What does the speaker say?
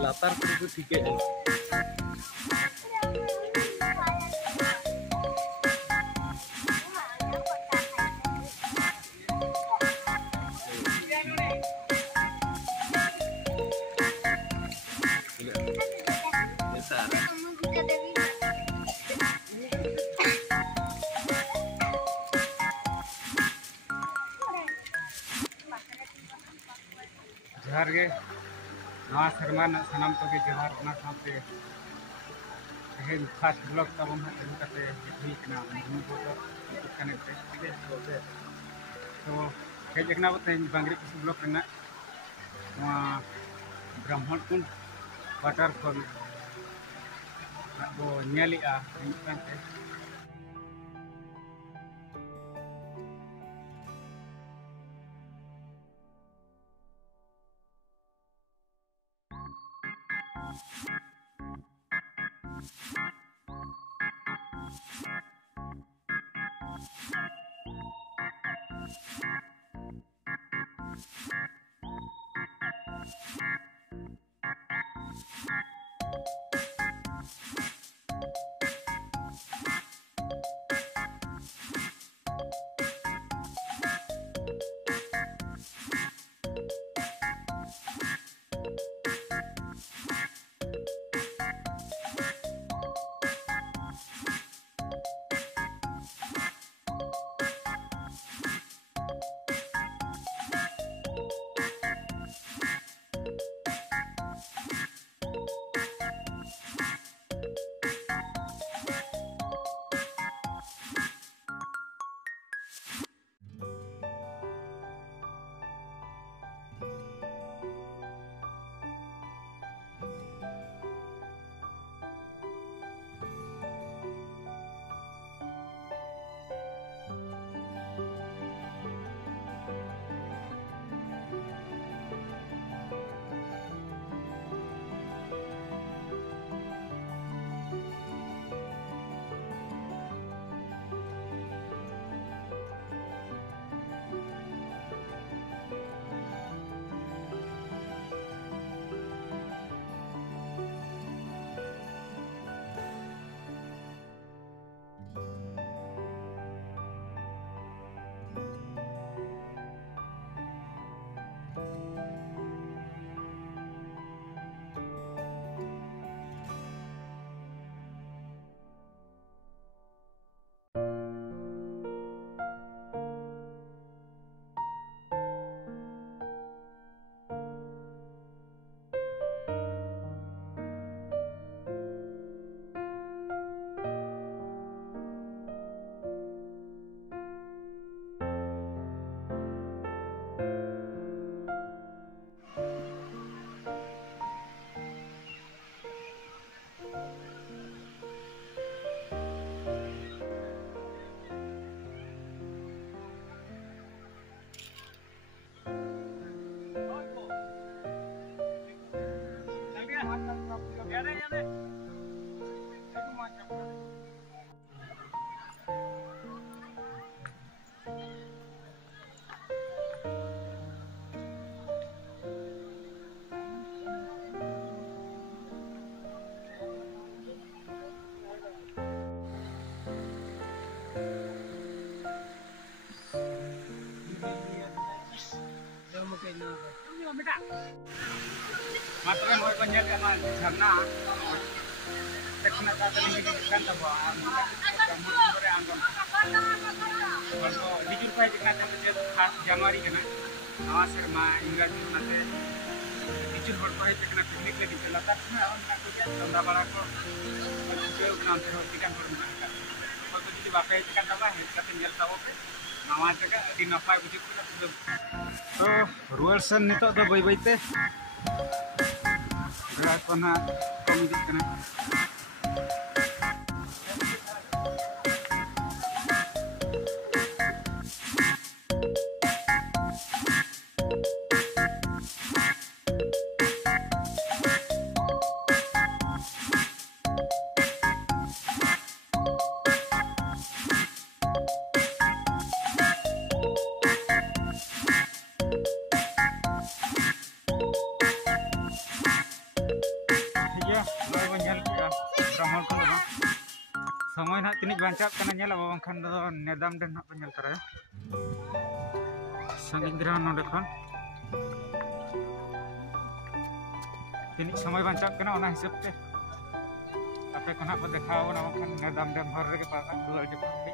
Latar itu tiga ya. जोहार गे नवा शर्मा सानाम को जोहार ना साथे तेहन फास्ट ब्लॉग तबन चालू करते हुई कना कनेक्ट तो हेजना तेहन बांगरी कुछ ब्लॉग रना ब्राह्मणकुंड वाटरफॉल वो Nelia Matanya mau banyak kan karena teknik tadi kan tahu kalau dijumpai dengan yang khas Januari kan awal serma hingga nanti dijumpai teknik teknik lagi terletak nah nak kerja tanda balako itu nanti hentikan permainan kalau jadi bapak itu kan tahu kita tinggal tahu nama jaga di nafai bujuk kita sudah so ruasan itu ada bayi-bayi teh gerak kena komedi kena नॉय बन झेल के ब्राह्मण को ना समय ना तिनिक बांचात कना नेला बांखान दो नेदाम डेन ना बन झेल तरा संगिन द्रा नोडे खन तिनिक समय बांचात कना ओना हिसाब ते आपे कोना को देखाओ ना बांखान नेदाम डेन हर रे के पाका दुआर के पाके